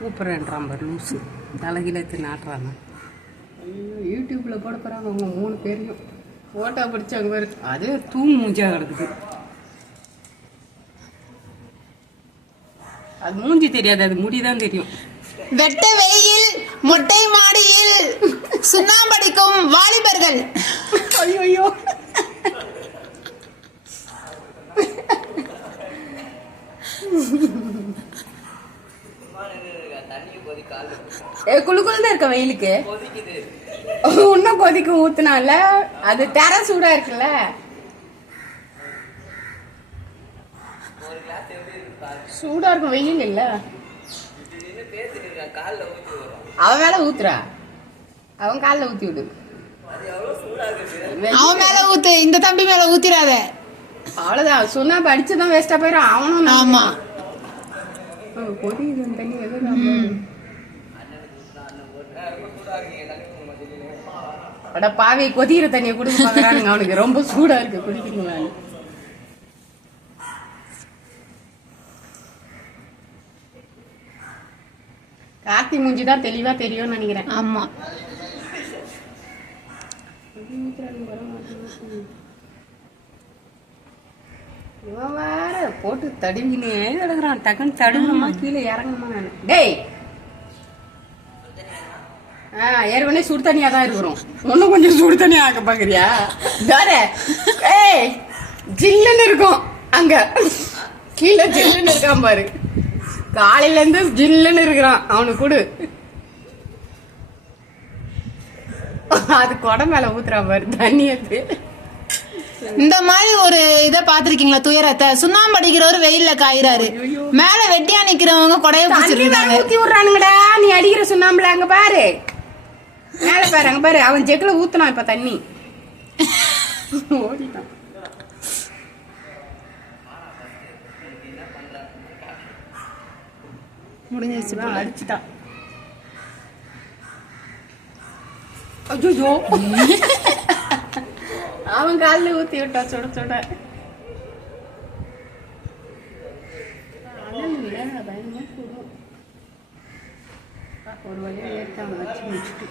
கூப்பிட்றேன்றான் பாரு லூஸு தலைகில எடுத்து நாட்டுறாங்க. ஐயோ யூடியூப்பில் போட போகிறாங்க அவங்க 3 பேரையும் ஃபோட்டோ பிடிச்சாங்க பாரு. அதே மூஞ்சியாக கிடக்குது. அது மூஞ்சி தெரியாது, அது முடிதான் தெரியும். வெட்ட வெயில் மொட்டை மாடியில் சுண்ணாம்படிக்கும் வாலிபர்கள். ஐயோ குளுக்குள்ள இருக்க வெயிலுக்கு இன்னும் கொதிக்க ஊத்துனால அது தர சூடா இருக்குல்ல. சூடா இருக்கும் வெயில் இல்ல. அவன் மேல ஊத்துறா, அவன் காலில் ஊத்தி விடு. அவன் மேல ஊத்து, இந்த தம்பி மேல ஊத்திராத. அவ்வளவுதான், சொன்னா படிச்சுதான் வேஸ்டா போயிடும் அவனும். ஆமா கொதிக்குது தண்ணி எது. அட பாவி, கொதிக்கிற தண்ணியை குடிக்க பாக்குறானுங்க. அவனுக்கு ரொம்ப சூடா இருக்கு, குடிக்கிறீங்களான்னு. கார்த்தி மூஞ்சிதான் தெளிவா தெரியும்னு நினைக்கிறேன். ஆமா இவன் வேற போட்டு தடுவினே கிடக்குறான். டக்குன்னு தடுங்கம்மா கீழே இறங்கம்மா. டேய் ஏற்கனவே சுடு தண்ணியா தான் இருக்கிறோம், இன்னும் கொஞ்சம் சுடு தண்ணி ஆக்க பாக்குறியா? ஏய் ஜில்லுன்னு இருக்கும் அங்க கீழே, ஜில்லுன்னு இருக்கான் பாரு. காலையில இருந்து ஜில்லுன்னு இருக்கிறான், அவனுக்கு கொடு. அது கொடை மேல ஊத்துறான் பாரு தண்ணி எடுத்து. இந்த மாதிரி ஒரு இதை பாத்திருக்கீங்களா துயரத்தை? சுண்ணாம்பு அடிக்கிறவரு வெயில்ல காயிறாரு, மேல வெட்டியா நிக்கிறவங்க கொடைய பிடிச்சிருக்காங்க. ஊத்தி விடுறானுங்கடா, நீ அடிக்கிற சுண்ணாம்புல அங்க பாரு, மேல பாரு, அங்க பாரு. அவன் ஜெக்குல ஊத்துனான் இப்ப தண்ணி. ஓடிட்டான். முடிஞ்சிருச்சு, அடிச்சுட்டான். ஐயோ அவன் காலில் ஊத்தி விட்டா சுட சுட. ஒரு வழியா ஏற்காம வச்சு முடிச்சுட்டு